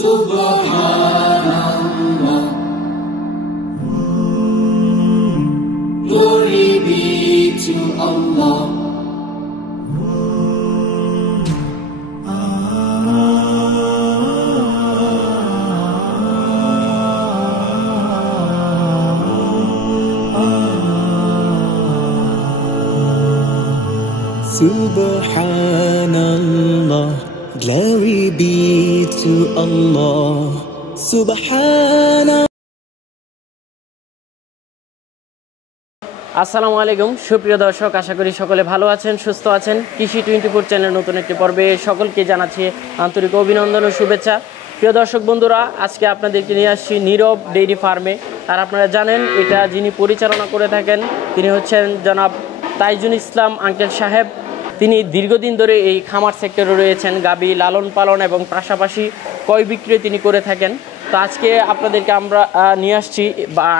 Subhanallah, glory be to Allah. Subhanallah, glory be to Allah. Subhanallah. আসসালামু আলাইকুম সুপ্রিয় দর্শক, আশা করি সকলে ভালো আছেন, সুস্থ আছেন। কৃষি 24 চ্যানেলের নতুন একটি পর্বে সকলকে জানাচ্ছি আন্তরিক অভিনন্দন ও শুভেচ্ছা। প্রিয় দর্শক বন্ধুরা, আজকে আপনাদেরকে নিয়ে আসছি নীরব ডেইরি ফার্মে। আর আপনারা জানেন এটা যিনি পরিচালনা করে থাকেন তিনি হচ্ছেন জনাব তাইজুল ইসলাম আঙ্কেল সাহেব। তিনি দীর্ঘদিন ধরে এই খামার সেক্টরে রয়েছেন, গাভী লালন পালন এবং পাশাপাশি ক্রয় বিক্রয় তিনি করে থাকেন। তো আজকে আপনাদেরকে আমরা নিয়ে আসছি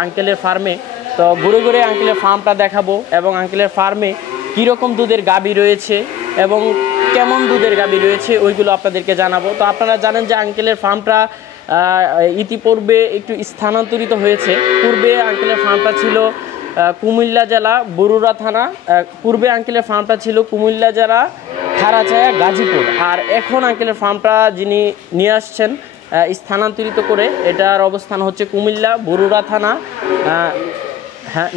আঙ্কেলের ফার্মে। তো ঘুরে ঘুরে আঙ্কেলের ফার্মটা দেখাবো এবং আঙ্কেলের ফার্মে কীরকম দুধের গাভী রয়েছে এবং কেমন দুধের গাভী রয়েছে ওইগুলো আপনাদেরকে জানাবো। তো আপনারা জানেন যে আঙ্কেলের ফার্মটা ইতিপূর্বে একটু স্থানান্তরিত হয়েছে। পূর্বে আঙ্কেলের ফার্মটা ছিল কুমিল্লা জেলা বরুড়া থানা, পূর্বে আঙ্কেলের ফার্মটা ছিল কুমিল্লা জেলা খারাচায়া গাজীপুর। আর এখন আঙ্কেলের ফার্মটা যিনি নিয়ে আসছেন স্থানান্তরিত করে, এটার অবস্থান হচ্ছে কুমিল্লা বরুড়া থানা,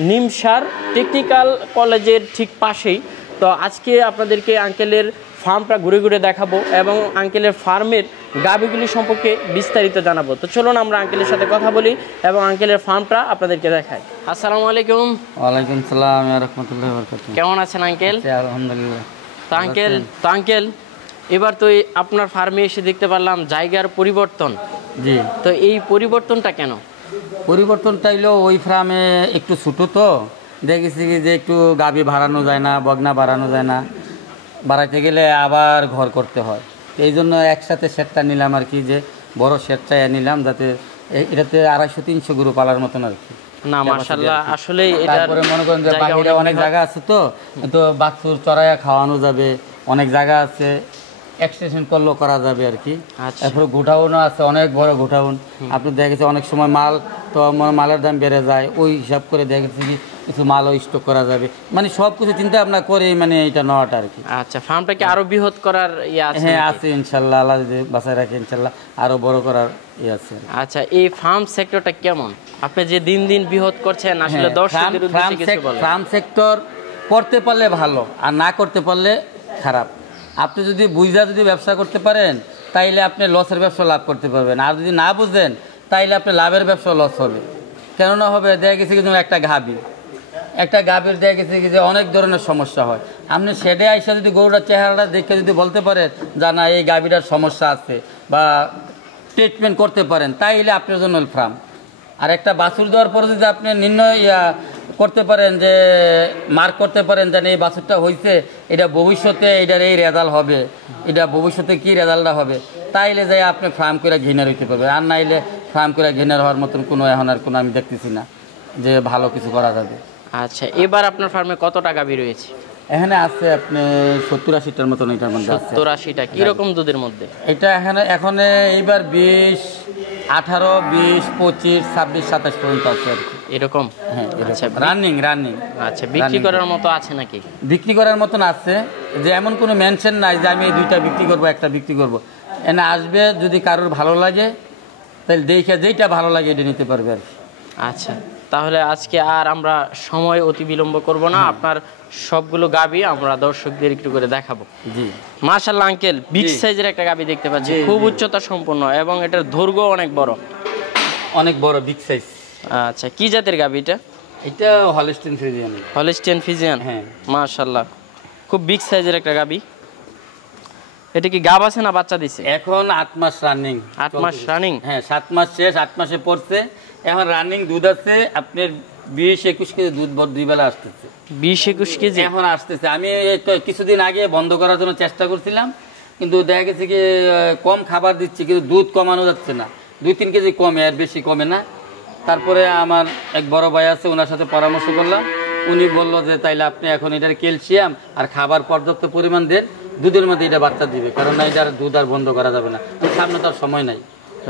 নিমসার টেকনিক্যাল কলেজের ঠিক পাশেই। তো আজকে আপনাদেরকে আঙ্কেলের ফার্মটা ঘুরে ঘুরে দেখাবো এবং আঙ্কেলের ফার্মের গাভীগুলি সম্পর্কে বিস্তারিত জানাবো। তো চলুন আমরা আঙ্কেলের সাথে কথা বলি এবং আঙ্কেলের ফার্মটা আপনাদেরকে দেখাই। আসসালামু আলাইকুম। ওয়ালাইকুম সালাম ওয়া রাহমাতুল্লাহি ওয়া বারাকাতুহু। কেমন আছেন আঙ্কেল? আলহামদুলিল্লাহ। তো আঙ্কেল এবার তো আপনার ফার্মে এসে দেখতে পারলাম জায়গার পরিবর্তন। জি। তো এই পরিবর্তনটা কেন? পরিবর্তনটা হইলো ওই ফার্মে একটু ছোটো, তো দেখেছি যে একটু গাভী বাড়ানো যায় না, বগনা বাড়ানো যায় না, বাড়াইতে গেলে আবার ঘর করতে হয়। এই জন্য একসাথে শেডটা নিলাম আর কি, যে বড় শেডটা নিলাম যাতে এটাতে 250-300 গরু পালার মতন আর কি। না মাশাআল্লাহ, আসলে তারপরে মনে করেন যে বাইরে অনেক জায়গা আছে, তো বাছুর চড়াইয়া খাওয়ানো যাবে, অনেক জায়গা আছে, এক্সটেনশন করলেও করা যাবে আর কি। তারপরে গোডাউনও আছে, অনেক বড় গোডাউন। আপনি দেখেছি অনেক সময় মাল তো মালের দাম বেড়ে যায়, ওই হিসাব করে দেখেছি কি কিছু মালও স্টক করা যাবে, মানে সব কিছু চিন্তা ভাবনা করে মানে এটা নেওয়াটা আর কি। আচ্ছা, ফার্মটাকে আরো বৃহৎ করার আছে? হ্যাঁ আছে ইনশাল্লাহ, আল্লাহ যদি বাঁচায় রাখে ইনশাল্লাহ আরো বড় করার আছে। আচ্ছা, এই ফার্ম সেক্টরটা কেমন? আপনি যে দিন দিন বৃহৎ করছেন, আসলে দর্শকদের উদ্দেশ্যে কিছু বলেন। ফার্ম সেক্টর করতে পারলে ভালো, আর না করতে পারলে খারাপ। আপনি যদি বুঝা যদি ব্যবসা করতে পারেন তাইলে আপনি লসের ব্যবসা লাভ করতে পারবেন, আর যদি না বুঝেন তাইলে আপনি লাভের ব্যবসা লস হবে। কেননা হবে, দেখা গেছে কিন্তু একটা গাভীর দেখা গেছে যে অনেক ধরনের সমস্যা হয়। আপনি শেডে আইসা যদি গরুটার চেহারাটা দেখে যদি বলতে পারেন যে না এই গাভীটার সমস্যা আছে বা ট্রিটমেন্ট করতে পারেন, তাইলে আপনার জন্য ফার্ম। আর একটা বাছুর দেওয়ার পরে যদি আপনি নির্ণয় করতে পারেন, যে মার্ক করতে পারেন যে এই বাছুরটা হয়েছে, এটা ভবিষ্যতে এটার এই রেজাল্ট হবে, এটা ভবিষ্যতে কি রেজাল্টটা হবে, তাইলে যাই আপনি ফার্ম করে ঘিনার হইতে পারবেন। আর নাইলে ফার্ম করে ঘিনার হওয়ার মতন কোনো এখন আর কোনো আমি দেখতেছি না যে ভালো কিছু করা যাবে। আচ্ছা, এবার আপনার ফার্মে কতটা গাভী রয়েছে? এখানে আছে আপনি 70-80টার মতন। এটার মধ্যে 70-80টা কিরকম দুধের মধ্যে? এটা এখন এইবার 20, 18, 20, 25, 26, 27 পর্যন্ত আছে আর কি এরকম। হ্যাঁ, আচ্ছা রানিং। আচ্ছা, বিক্রি করার মতো আছে নাকি? বিক্রি করার মতন আছে, যে এমন কোনো মেনশন নাই যে আমি এই 2টা বিক্রি করবো, একটা বিক্রি করবো। এনে আসবে, যদি কারোর ভালো লাগে তাহলে দেখে যেইটা ভালো লাগে এটা নিতে পারবে আর কি। আচ্ছা, তাহলে আজকে আর আমরা সময় অতি বিলম্ব করব না, আপনার সবগুলো গাভী আমরা দর্শকদের একটু করে দেখাবো। জি মাশাআল্লাহ আঙ্কেল, বিগ সাইজের একটা গাভী দেখতে পাচ্ছি, খুব উচ্চতা সম্পন্ন এবং এটার দৈর্ঘ্য অনেক বড় বিগ সাইজ। আচ্ছা, কি জাতের গাভী এটা? এটা হলস্টিয়ান ফ্রিজিয়ান। হ্যাঁ মাশাআল্লাহ, খুব বিগ সাইজের একটা গাভী। এটা কি গাব আছে না বাচ্চা দিছে? এখন 8 মাস রানিং। 8 মাস রানিং? হ্যাঁ, 7 মাস শেষ, 8 মাসে পড়ছে। এখন রানিং দুধ আছে আপনার 20-21 কেজি দুধ, 2 বেলা আসতেছে। 20-21 কেজি এখন আসতেছে। আমি তো কিছুদিন আগে বন্ধ করার জন্য চেষ্টা করছিলাম, কিন্তু দেখা গেছে কি কম খাবার দিচ্ছি কিন্তু দুধ কমানো যাচ্ছে না। 2-3 কেজি কমে, আর বেশি কমে না। তারপরে আমার এক বড় ভাই আছে, ওনার সাথে পরামর্শ করলাম। উনি বলল যে তাইলে আপনি এখন এটার ক্যালসিয়াম আর খাবার পর্যাপ্ত পরিমাণ দেন, দুধের মধ্যে এটা বাচ্চা দিবে, কারণ না এটার দুধ আর বন্ধ করা যাবে না, সামনে তার সময় নাই।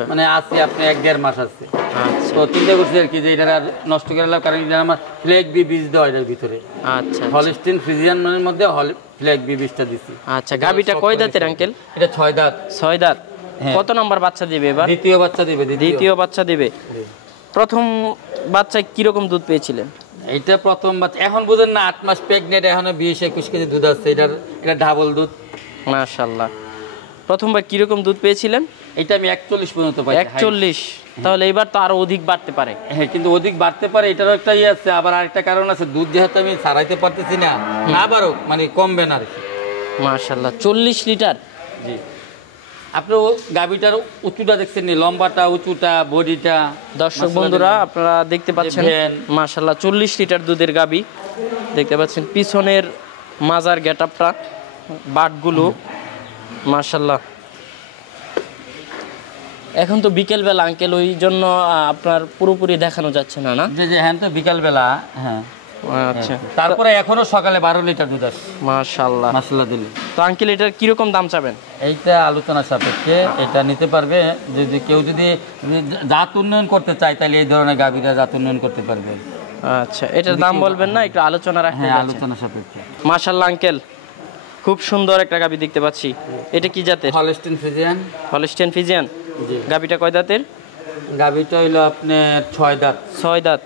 মানে আছে আপনি 1-1.5 মাস আছে। আচ্ছা তো চিন্তা করছি আর কি যে এটা আর নষ্ট করে লাভ, কারণ এটা আমার ফ্ল্যাগ বি বীজ দেওয়া এটার ভিতরে। আচ্ছা হলস্টিন ফ্রিজিয়ানের মধ্যে ফ্ল্যাগ বি বীজটা দিছি। আচ্ছা গাবিটা কয় দাঁতের আঙ্কেল? এটা 6 দাঁত। 6 দাঁত। হ্যাঁ। কত নম্বর বাচ্চা দিবে এবার? দ্বিতীয় বাচ্চা দিবে। দ্বিতীয় বাচ্চা দিবে। প্রথম বাচ্চায় কিরকম দুধ পেয়েছিলেন? এটা প্রথম বাচ্চা, এখন বুঝেন না 8 মাস প্রেগনেন্ট, এখনো 20-21 কেজি দুধ আছে। এটা ডাবল দুধ মাশাআল্লাহ। প্রথমবার কিরকম দুধ পেয়েছিলেন? এটা আমি 41 পর্যন্ত পাই। 41? তাহলে এবার তো আরো অধিক বাড়তে পারে। হ্যাঁ, কিন্তু অধিক বাড়তে পারে, এটারও একটা ইয়ে আছে। আবার আরেকটা কারণ আছে, দুধ যেহেতু আমি ছাড়াইতে পারতেছি না, আবারও মানে কমবে না আর কি। মাশাআল্লাহ 40 লিটার। জি, আপনি গাভীটার উঁচুটা দেখছেন নি, লম্বাটা, উঁচুটা, বডিটা। দর্শক বন্ধুরা আপনারা দেখতে পাচ্ছেন মাশাআল্লাহ 40 লিটার দুধের গাভী দেখতে পাচ্ছেন। পিছনের মাজার গেটআপটা, বাটগুলো মাশাআল্লাহ। এখন তো বিকেল বেলা আঙ্কেল, ওই জন্য আপনার পুরোপুরি দেখানো যাচ্ছে না। না যে হ্যাঁ, তো বিকাল বেলা। হ্যাঁ আচ্ছা, তারপরে এখনো সকালে 12 লিটার দুধ আছে মাশাআল্লাহ। মাশাআল্লাহ দিলে। তো আঙ্কেল এটার কিরকম দাম চাবেন? এইটা আলোচনা সাপেক্ষে, এটা নিতে পারবে। যদি কেউ যদি জাত উন্নয়ন করতে চায় তাহলে এই ধরনের গাভীরা জাত উন্নয়ন করতে পারবে। আচ্ছা, এটার দাম বলবেন না, একটু আলোচনা রাখতে? হ্যাঁ, আলোচনা সাপেক্ষে। মাশাআল্লাহ আঙ্কেল, খুব সুন্দর একটা গাভী দেখতে পাচ্ছি। এটা কি জাতের? Holstein Friesian. Holstein Friesian. জি। গাভীটা কয় দাঁতের? গাভীটা হইলো আপনার 6 দাঁত। 6 দাঁত।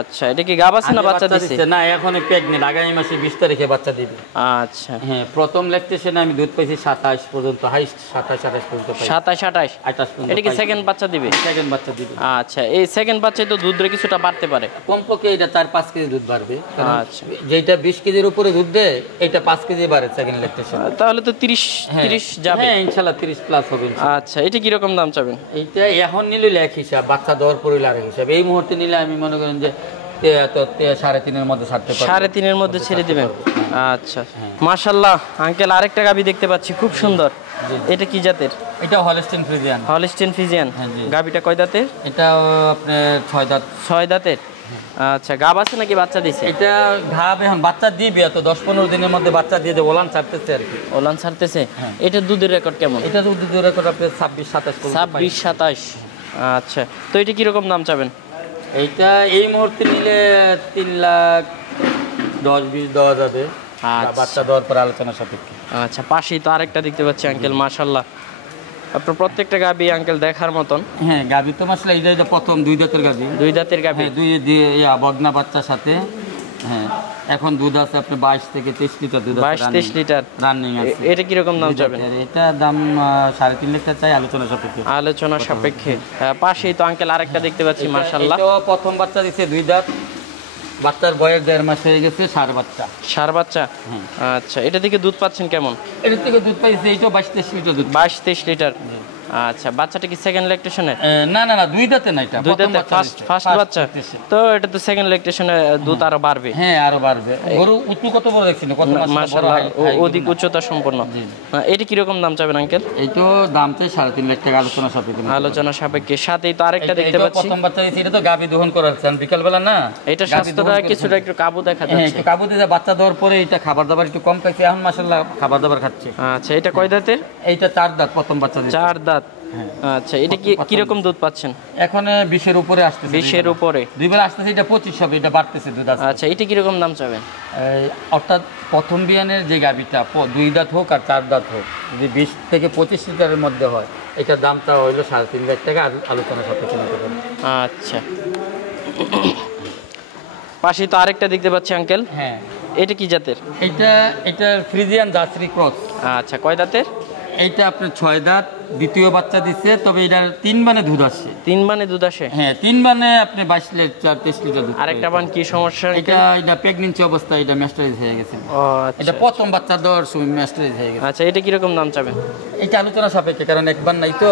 আচ্ছা, এটা কি গাব আছে না বাচ্চা দিছে? না, এখন প্রেগনেন্ট, আগামী মাসে 20 তারিখে বাচ্চা দিবে। আচ্ছা হ্যাঁ, প্রথম ল্যাকটেশনে আমি দুধ পাইছি 27 পর্যন্ত, হাইস্ট 27-28 পর্যন্ত পাই। 27-28 পর্যন্ত। এটা কি সেকেন্ড বাচ্চা দিবে? সেকেন্ড বাচ্চা দিবে। আচ্ছা, এই সেকেন্ড বাচ্চায় তো দুধ কিছুটা বাড়তে পারে। কমপক্ষে এটা 4-5 কেজি দুধ বাড়বে। আচ্ছা, যেটা 20 কেজির উপরে দুধ দেয়, এটা 5 কেজি বাড়ে সেকেন্ড ল্যাকটেশন। তাহলে তো 30 যাবে। হ্যাঁ, ইনশাআল্লাহ 30 প্লাস হবে। আচ্ছা, এটা কি রকম দাম চাবেন? এইটা এখন নিলে এক হিসাব, বাচ্চা দেওয়ার পরে আরেক হিসাব। এই মুহূর্তে নিলে আমি মনে করেন যে 3.5-এর মধ্যে ছাড়তে পারবো। 3.5-এর মধ্যে ছেড়ে দিবেন। আচ্ছা মাশাআল্লাহ আঙ্কেল, আরেকটা গাভী দেখতে পাচ্ছি খুব সুন্দর। এটা কি জাতের? এটা হলস্টিন ফ্রিজিয়ান। Holstein Friesian. গাভীটা কয় দাঁতের? এটা আপনার 6 দাঁত। 6 দাঁতের। আচ্ছা, গাব আছে নাকি বাচ্চা দিছে? এটা গাব এখন বাচ্চা দিবে, তো 10-15 দিনের মধ্যে বাচ্চা দিয়ে দেবে, ওলান ছাড়তেছে আর কি। ওলান ছাড়তেছে। এটা দুধের রেকর্ড কেমন? এটা দুধের রেকর্ড আপনার 26-27 পর্যন্ত। 26-27। আচ্ছা, তো এটা কিরকম দাম চাবেন? এইটা এই মুহূর্তে নিলে 3,10,20 দেওয়া যাবে। বাচ্চা দেওয়ার পর আলোচনা সাপেক্ষে। আচ্ছা, পাশেই তো আরেকটা দেখতে পাচ্ছি আঙ্কেল, মাশাআল্লাহ আপনার প্রত্যেকটা গাভী আঙ্কেল দেখার মতন। হ্যাঁ, গাভী তো মাশাআল্লাহ এটা প্রথম 2 দাঁতের গাভী। 2 দাঁতের গাভী। দুই দিয়ে বগনা বাচ্চার সাথে। হ্যাঁ, এখন দুধ আছে আপনার 22 থেকে 23 লিটার দুধ আছে। 22-23 লিটার রানিং আছে। এটা কিরকম দাম চাবেন? এটা দাম 3.5 লাখ টাকা চাই, আলোচনা সাপেক্ষে। আলোচনা সাপেক্ষে। পাশেই তো আঙ্কেল আরেকটা দেখতে পাচ্ছি, মাশাআল্লাহ। এটাও প্রথম বাচ্চা দিছে 2 দাঁত। বাচ্চার বয়স 1.5 মাস হয়ে গেছে, ষাঁড় বাচ্চা। ষাঁড় বাচ্চা। আচ্ছা, এটা থেকে দুধ পাচ্ছেন কেমন? এর থেকে দুধ পাইছে এইটাও 22-23 লিটার দুধ। 22-23 লিটার। আচ্ছা, বাচ্চাটা কি সেকেন্ড ল্যাকটেশনের? না, 2 দাঁতে না, এটা 2 দাঁতে ফার্স্ট বাচ্চা। তো এটা তো সেকেন্ড ল্যাকটেশনে দুধ আরো বাড়বে। হ্যাঁ, আরো বাড়বে। গরু উঁচু কত বড় দেখছেন, কত মাশাআল্লাহ, অধিক উচ্চতা সম্পন্ন। এটা কি রকম দাম চাবেন আঙ্কেল? এইটাও দাম চাই 3.5 লাখ টাকা, আলোচনা সাপেক্ষে। আলোচনা সাপেক্ষে। সাথেই তো আরেকটা দেখতে পাচ্ছি, প্রথম বাচ্চা দিছে। এটা তো গাভী দহন করাচ্ছেন বিকাল বেলা না, এটা স্বাস্থ্যটা কিছুটা একটু কাবু দেখা হ্যাঁ, যাচ্ছে। একটু কাবু দিয়ে বাচ্চা দেওয়ার পরে এটা খাবার দাবার একটু কম খাইছে, এখন মাশাআল্লাহ খাবার দাবার খাচ্ছে। আচ্ছা, এটা কয় দাঁতের? এইটা 4 দাঁত, প্রথম বাচ্চা দিছে। 4 দাঁত। আচ্ছা, এটা কি রকম দুধ পাচ্ছেন? এখন 20-এর উপরে আসতেছে। 20-এর উপরে 2 বার আসতেছে, এটা 25 হবে, এটা বাড়তেছে দুধ আসছে। আচ্ছা, এটা কি রকম দাম চাবেন? অর্থাৎ প্রথম বিয়ানের যে গাভীটা 2 দাঁত হোক আর 4 দাঁত হোক, যদি 20 থেকে 25 লিটারের মধ্যে হয়, এটার দামটা হইলো 3.5 লাখ টাকা, আলোচনা সাপেক্ষে নিতে পারবেন। আচ্ছা, পাশে তো আরেকটা দেখতে পাচ্ছি আঙ্কেল। হ্যাঁ, এটা কি জাতের? এটা ফ্রিজিয়ান জার্সি ক্রস। আচ্ছা, কয় দাঁতের? এইটা আপনার 6 দাঁত, দ্বিতীয় বাচ্চা দিচ্ছে, তবে এটার 3 বানে দুধ আসছে। 3 বানে দুধ আসে? হ্যাঁ, 3 বানে আপনি 22 লিটার 23 লিটার দুধ। আরেকটা বান কি সমস্যা? এটা প্রেগন্যান্সি অবস্থায় এটা ম্যাস্টারাইজ হয়ে গেছে। ও এটা আচ্ছা। প্রথম বাচ্চা দেওয়ার সময় ম্যাস্টারাইজ হয়ে গেছে। আচ্ছা, এটা কি রকম দাম চাবেন? এটা আলোচনা সাপেক্ষে, কারণ একবার নাই তো,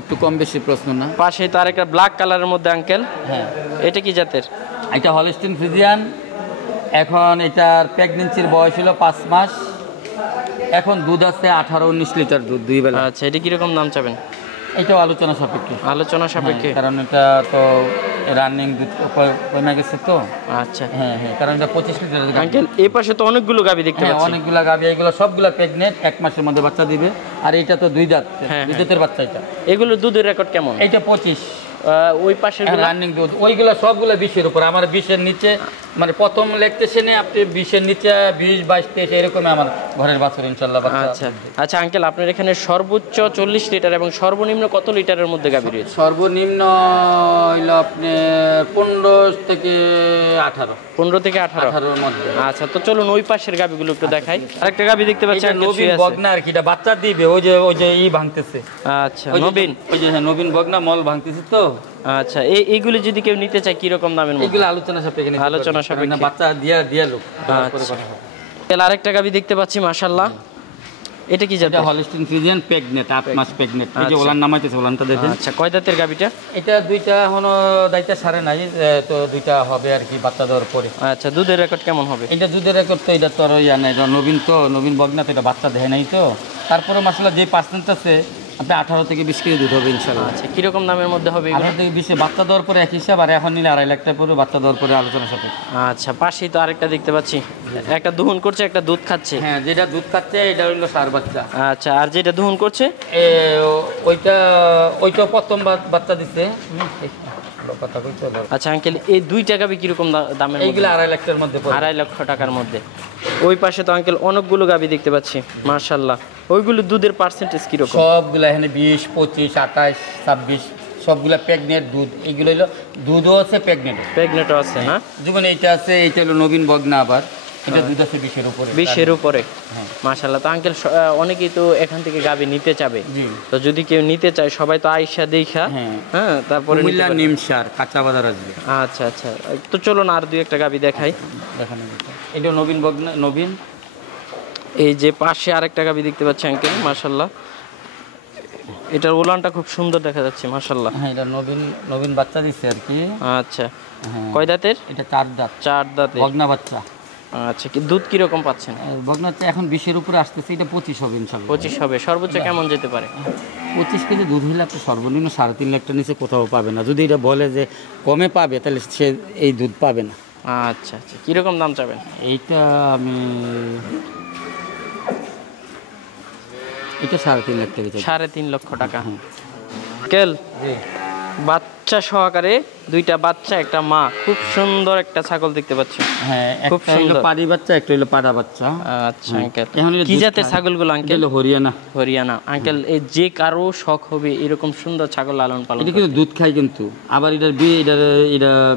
একটু কম বেশি প্রশ্ন না। পাশে তো আরেকটা ব্ল্যাক কালারের মধ্যে আঙ্কেল। হ্যাঁ, এটা কি জাতের? এটা হলস্টিন ফ্রিজিয়ান। এখন এটার প্রেগন্যান্সির বয়স হলো 5 মাস। এখন দুধ আছে 18-19 লিটার দুধ 2 বেলা। আচ্ছা, এটা কি রকম দাম চাবেন? এটাও আলোচনা সাপেক্ষে। আলোচনা সাপেক্ষে। কারণ এটা তো রানিং দুধ কমে গেছে তো। আচ্ছা হ্যাঁ হ্যাঁ, কারণ এটা 25 লিটারের গাভী। আঙ্কেল এই পাশে তো অনেকগুলো গাভী দেখতে হ্যাঁ, পাচ্ছি। অনেকগুলা গাভী, এগুলো সবগুলা প্রেগনেন্ট, 1 মাসের মধ্যে বাচ্চা দিবে। আর এটা তো 2 দাঁত, হ্যাঁ, 2 দাঁতের বাচ্চা এটা। এগুলো দুধের রেকর্ড কেমন? এইটা 25 ওই পাশের রানিং দুধ। ওইগুলো সবগুলো 20-এর উপর। আমার 20-এর নিচে, মানে প্রথম লেকটেশনে আপনি 20-এর নিচে 20, 22, 23 এরকম আমার ঘরের বাছুর ইনশাআল্লাহ বাচ্চা। আচ্ছা আচ্ছা আঙ্কেল, আপনার এখানে সর্বোচ্চ 40 লিটার এবং সর্বনিম্ন কত লিটারের মধ্যে গাভী রয়েছে? সর্বনিম্ন হইলো আপনি 15 থেকে 18। 15 থেকে 18 18-এর মধ্যে। আচ্ছা, তো চলুন ওই পাশের গাভীগুলো একটু দেখাই। আরেকটা গাভী দেখতে পাচ্ছি এটা আঙ্কেল নবীন শুয়ে আছে। বগনা আর কি, এটা বাচ্চা দিবে। ওই যে ভাঙতেছে। আচ্ছা ওই যে- নবীন। ওই যে হ্যাঁ, নবীন বগনা মল ভাঙতেছে তো। আচ্ছা এইগুলি যদি কেউ নিতে চায় কি রকম দামের মধ্যে? এগুলো আলোচনা সাপেক্ষে নিতে পারবেন। আলোচনা সাপেক্ষে। কারণ বাচ্চা দিয়া লোক তারপরে আচ্ছা। কথা হবে। তাহলে আরেকটা গাভী দেখতে পাচ্ছি মাশাআল্লাহ। এটা কি জাত? এটা হলস্টিন ফ্রিজিয়ান প্রেগনেন্ট, 8 মাস প্রেগনেন্ট। এই যে আচ্ছা। ওলান নামাইতেছে, ওলানটা দেখেন। আচ্ছা, কয় দাঁতের গাভীটা? এটা 2টা এখনো দায়িত্ব সারে নাই, তো 2টা হবে আর কি বাচ্চা দেওয়ার পরে। আচ্ছা, দুধের রেকর্ড কেমন হবে? এটা দুধের রেকর্ড তো এটা তো আর ইয়া নাই, এটা নবীন বগনা তো, এটা বাচ্চা দেয় নাই তো। তারপরে মাসাল্লাহ যে পার্সেন্ট আছে আপনি 18 থেকে 20 কেজি দুধ হবে ইনশাআল্লাহ। আচ্ছা, কিরকম দামের মধ্যে হবে এগুলো? 18 থেকে 20 বাচ্চা দেওয়ার পরে এক হিসাব, আর এখন নিলে 2.5 লাখ টাকা পরে বাচ্চা দেওয়ার পরে আলোচনা সাথে। আচ্ছা, পাশেই তো আরেকটা দেখতে পাচ্ছি, একটা দুহন করছে, একটা দুধ খাচ্ছে। হ্যাঁ, যেটা দুধ খাচ্ছে এটা হইলো সার বাচ্চা। আচ্ছা, আর যেটা দুহন করছে ওইটা প্রথম বাচ্চা দিচ্ছে। কথা কইতে হবে। আচ্ছা আঙ্কেল, এই দুইটা গাভী কিরকম দামের? এইগুলো 2.5 লাখ টাকার মধ্যে পড়ে। 2.5 লক্ষ টাকার মধ্যে। ওই পাশে তো আঙ্কেল অনেকগুলো গাভী দেখতে পাচ্ছি মাশাআল্লাহ। ওইগুলো দুধের পার্সেন্টেজ কিরকম? সবগুলা এখানে 20, 25, 28, 26 সবগুলা প্রেগনেন্ট দুধ। এইগুলো হলো দুধও আছে, প্রেগনেন্টও আছে না? যেমন এইটা আছে, এইটা হলো নবীন বগনা, আবার এটা দুধ আছে 20-এর উপরে। 20-এর উপরে হ্যাঁ। মাশাআল্লাহ। তো আঙ্কেল অনেকেই তো এখান থেকে গাভী নিতে চাবে, জি। তো যদি কেউ নিতে চায় সবাই তো আইসা দেখা, হ্যাঁ। হ্যাঁ, তারপরে নিতে কুমিল্লা পারে। নিমসার কাঁচা বাজার আসবে। আচ্ছা আচ্ছা, তো চলুন আর দুই একটা গাভী দেখাই। দেখানো এটা নবীন বগনা, নবীন। এই যে পাশে আরেকটা গাভী দেখতে পাচ্ছি আঙ্কেল মাশাআল্লাহ। এটার উলানটা খুব সুন্দর দেখা যাচ্ছে মাশাআল্লাহ। হ্যাঁ, এটা নবীন বাচ্চা দিচ্ছে আর কি। আচ্ছা, হ্যাঁ। কয় দাঁতের? এটা 4 দাঁত, 4 দাঁতের বগনা বাচ্চা। আচ্ছা, কি দুধ কিরকম পাচ্ছেন? বগনা এখন 20-এর উপরে আসতেছে, এটা 25 হবে ইনশাআল্লাহ। 25 হবে। সর্বোচ্চ কেমন যেতে পারে? 25 কেজি দুধ হলে আপনি সর্বনিম্ন 3.5 লাখ টাকার নিচে কোথাও পাবে না। যদি এটা বলে যে কমে পাবে, তাহলে সে এই দুধ পাবে না। আচ্ছা আচ্ছা, কিরকম দাম চাবেন? এইটা আমি এটা 3.5 লাখ টাকা চাই। 3.5 লক্ষ টাকা। আঙ্কেল, জি। বাচ্চা সহকারে দুইটা বাচ্চা, একটা মা, খুব সুন্দর একটা ছাগল দেখতে পাচ্ছি। হ্যাঁ, খুব একটা হলো সুন্দর। পাড়ি বাচ্চা, একটা হলো পাড়া বাচ্চা। আচ্ছা আঙ্কেল, এখন কি জাতের ছাগলগুলো এটা আঙ্কেল? হলো হরিয়ানা। হরিয়ানা। আঙ্কেল, এই যে কারো শখ হবে এরকম সুন্দর ছাগল লালন পালন এটা কিন্তু দুধ খায়, কিন্তু আবার এটা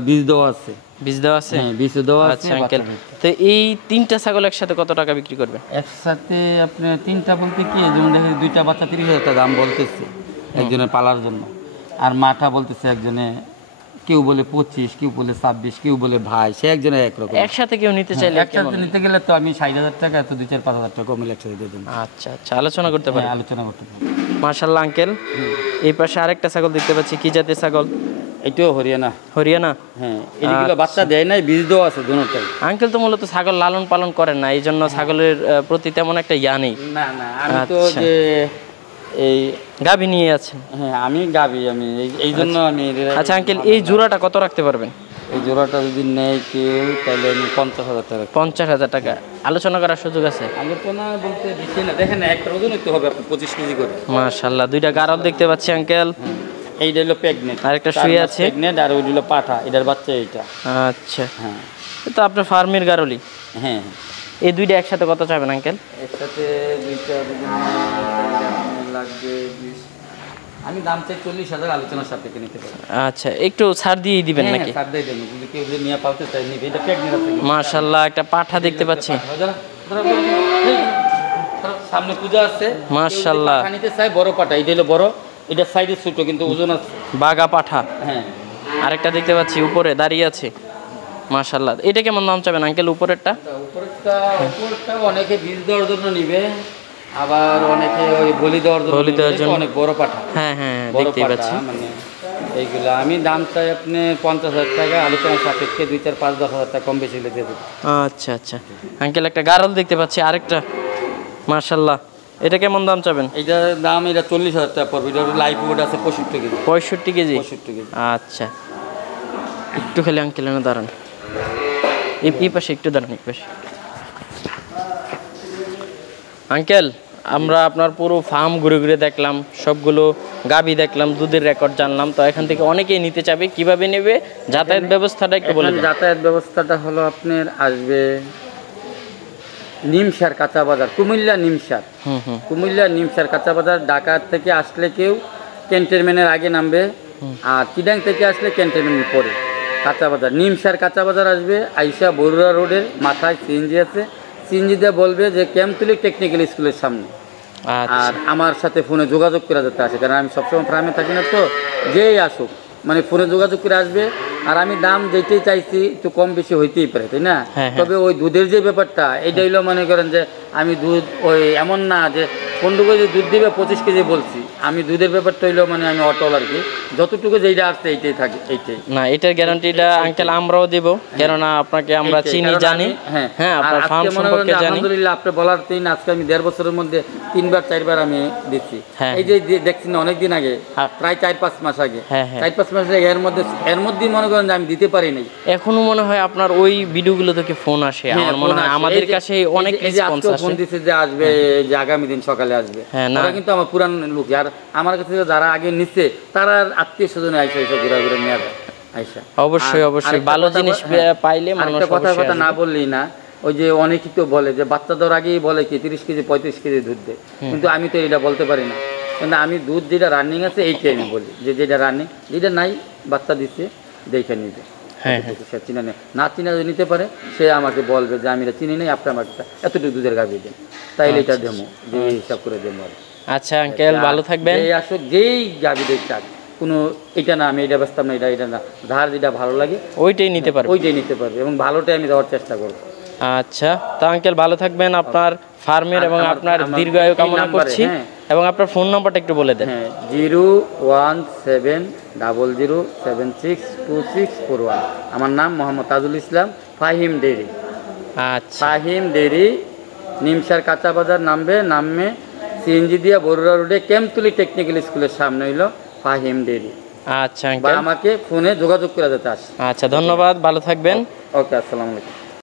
বীজ দেওয়া আছে। বীজ দেওয়া আছে? হ্যাঁ, বীজ দেওয়া আছে। আচ্ছা আঙ্কেল, তো এই 3টা ছাগল একসাথে কত টাকা বিক্রি করবে? একসাথে আপনার 3টা বলতে কি, যেমন দেখেন 2টা বাচ্চা 30,000 টাকা দাম বলতেছে একজনের পালার জন্য। আর মাটা বলতেছে একজনে, কেউ বলে 25, কেউ বলে 26, কেউ বলে ভাই, সে একজনের একরকম। একসাথে কেউ নিতে চাইলে একসাথে নিতে গেলে তো আমি 60,000 টাকা, তো 2-4-5,000 টাকা কমে একসাথে দিয়ে দেবো। আচ্ছা আচ্ছা, আলোচনা করতে পারে। হ্যাঁ, আলোচনা করতে পারি। মাশাআল্লাহ আঙ্কেল, এই পাশে আরেকটা ছাগল দেখতে পাচ্ছি, কি জাতের ছাগল? এটাও হরিয়ানা। হরিয়ানা। হ্যাঁ, এগুলো বাচ্চা দেয় নাই, বীজ দেওয়া আছে দুটোটাই। আঙ্কেল তো মূলত ছাগল লালন পালন করেন না, এই জন্য ছাগলের প্রতি তেমন একটা ইয়া নেই। না না, আমি তো আচ্ছা। যে এই গাভী নিয়ে আছেন? হ্যাঁ, আমি গাবি, আমি এই জন্য আমি আচ্ছা আঙ্কেল, এই জোড়াটা কত রাখতে পারবেন? এই জোড়াটা যদি নেয় কেউ, তাহলে আমি 50,000 টাকা। 50,000 টাকা। আলোচনা করার সুযোগ আছে? আলোচনা বলতে বেশি না, দেখেন না, একটা ওজন হইতে হবে আপনার 25 কেজি করে। মাশাআল্লাহ, দুইটা গারল দেখতে পাচ্ছি আঙ্কেল। এইটা হলো প্রেগনেন্ট, আরেকটা শুয়ে আছে। প্রেগনেন্ট, আর ওই হলো পাঠা, এটার বাচ্চা এইটা। আচ্ছা, হ্যাঁ তো আপনার ফার্মের গারলি। হ্যাঁ, এই দুইটা একসাথে কত চাবেন আঙ্কেল? একসাথে দুইটা লাগবে 20। আমি দাম চাই 40,000, আলোচনার সাপেক্ষে নিতে পারি। আচ্ছা, একটু ছাড় দিয়ে দিবেন হ্যাঁ, নাকি? সার দিয়ে দেবো, যদি কেউ যদি নিয়ে পালতে চাই নিবে। এটা প্রেগনেন্ট আছে। মাশাআল্লাহ, একটা পাঠা দেখতে পাচ্ছি। সামনে পূজা আছে, মাশাআল্লাহ। পাঠা নিতে চাই, বড় পাঠা। এটা হলো বড়, এটা সাইডে ছোট, কিন্তু ওজন আছে। বাগা পাঠা। হ্যাঁ, আরেকটা দেখতে পাচ্ছি উপরে দাঁড়িয়ে আছে। মাশাআল্লাহ, এটা কেমন দাম চাবেন আঙ্কেল উপরেরটা? উপরটা অনেকে বীজ দেওয়ার জন্য নিবে, আবার অনেকে ওই বলি দেওয়ার জন্য বলি দেওয়ার নিবে, জন্য। অনেক বড় পাঠা। হ্যাঁ হ্যাঁ, বড় দেখতেই পাঠা, পাচ্ছি। মানে এইগুলো আমি দাম চাই আপনি 50,000 টাকা, আলোচনার সাপেক্ষে 2-4-5-10,000 টাকা কম বেশি হলে দিয়ে দেবো। আচ্ছা আচ্ছা আঙ্কেল, একটা গারল দেখতে পাচ্ছি আরেকটা। মাশাআল্লাহ, এটা কেমন দাম চাবেন? এইটার দাম এটা 40,000 টাকা পড়বে। এটা লাইফ ওয়েট আছে 65 কেজি। 65 কেজি? 65 কেজি। আচ্ছা, একটু খালি আঙ্কেল এনে দাঁড়ান, এই পাশে একটু দাঁড়ান, এই পাশে। আঙ্কেল, আমরা আপনার পুরো ফার্ম ঘুরে ঘুরে দেখলাম, সবগুলো গাভী দেখলাম, দুধের রেকর্ড জানলাম। তো এখান থেকে অনেকেই নিতে চাবে, কিভাবে নেবে, যাতায়াত ব্যবস্থাটা একটু বলে দিন। যাতায়াত ব্যবস্থাটা হলো আপনার আসবে নিমসার কাঁচা বাজার, কুমিল্লা নিমসার। কুমিল্লা নিমসার কাঁচা বাজার। ঢাকা থেকে আসলে কেউ ক্যান্টনমেন্টের আগে নামবে, আর চিটাং থেকে আসলে ক্যান্টনমেন্টের পরে কাঁচা বাজার। নিমসার কাঁচা বাজার আসবে, আইসা বরুড়া রোডের মাথায় সিএনজি আছে, সিএনজি দিয়ে বলবে যে ক্যাম্পতুলি টেকনিক্যাল স্কুলের সামনে। আর আমার সাথে ফোনে যোগাযোগ করা যেতে আসে, কারণ আমি সবসময় ফার্মে থাকি না, তো যেই আসুক মানে ফোনে যোগাযোগ করে আসবে। আর আমি দাম যেটাই চাইছি একটু কম বেশি হইতেই পারে, তাই না? তবে ওই দুধের যে ব্যাপারটা, এইটা হইলো মনে করেন যে আমি দুধ ওই এমন না যে 15 কেজি দুধ দিবে 25 কেজি বলছি। আমি দুধের ব্যাপারটা হইলো মানে আমি অটল আর কি, যতটুকু যেইটা আসছে এইটাই থাকে, এইটাই। না, এটার গ্যারান্টিটা আঙ্কেল আমরাও দেব, কেননা আপনাকে আমরা চিনি, জানি। হ্যাঁ, আপনার ফার্ম সম্পর্কে জানি। আলহামদুলিল্লাহ, আপনি বলার দিন আজকে আমি 1.5 বছরের মধ্যে 3বার 4বার আমি দিচ্ছি। এই যে দেখছি না অনেকদিন আগে, প্রায় 4-5 মাস আগে, 4-5 মাস আগে, এর মধ্যে মনে করেন যে আমি দিতে পারি নাই। এখনো মনে হয় আপনার ওই ভিডিওগুলো থেকে ফোন আসে, আমার মনে হয় আমাদের কাছে অনেক রেসপন্স আসে। ফোন দিছে যে আসবে, যে আগামী দিন সকালে আসবে। তারা কিন্তু আমার পুরান লোক, আর আমার কাছে যারা আগে নিচ্ছে তারা আত্মীয় স্বজনে আইসা ঘুরে ঘুরে নিয়ে যায় আইসা। অবশ্যই অবশ্যই ভালো জিনিস পাইলে মানুষ কথা না বললেই না। ওই যে অনেকেই তো বলে যে বাচ্চা দেওয়ার আগেই বলে কি 30 কেজি 35 কেজি দুধ দেয়, কিন্তু আমি তো এটা বলতে পারি না। কিন্তু আমি দুধ যেটা রানিং আছে এইটাই আমি বলি, যে যেটা রানিং, যেটা নাই বাচ্চা দিচ্ছে দেখে নিবে। সে চিনে নেই, না চিনে যদি নিতে পারে সে আমাকে বলবে যে আমি এটা চিনি নেই, আপনি আমাকে এতটুকু দুধের গাভী দেন, তাইলে এটা দেবো, যে হিসাব করে দেবো। আচ্ছা আঙ্কেল, ভালো থাকবেন। এই আসো যেই গাভী দেখ চাক, কোনো এটা না আমি এটা ব্যস্তাম না, এটা না, ধার যেটা ভালো লাগে ওইটাই নিতে পারবে, ওইটাই নিতে পারবে, এবং ভালোটাই আমি দেওয়ার চেষ্টা করবো। আচ্ছা, তা আঙ্কেল ভালো থাকবেন, আপনার ফার্মের এবং আপনার দীর্ঘায়ু কামনা করছি। এবং আপনার ফোন নাম্বারটা একটু বলে দেন। 01776262641। আমার নাম মোহাম্মদ তাজুল ইসলাম, ফাহিম ডেইরি। আচ্ছা, ফাহিম ডেইরি, নিমসার কাঁচা বাজার নামে সিএনজি দিয়া বরুড়া রোডে ক্যাম্পতুলি টেকনিক্যাল স্কুলের সামনে হইলো ফাহিম ডেইরি। আচ্ছা আঙ্কেল, আমাকে ফোনে যোগাযোগ করে যেতে আসে। আচ্ছা, ধন্যবাদ, ভালো থাকবেন। ওকে, আসসালামু আলাইকুম।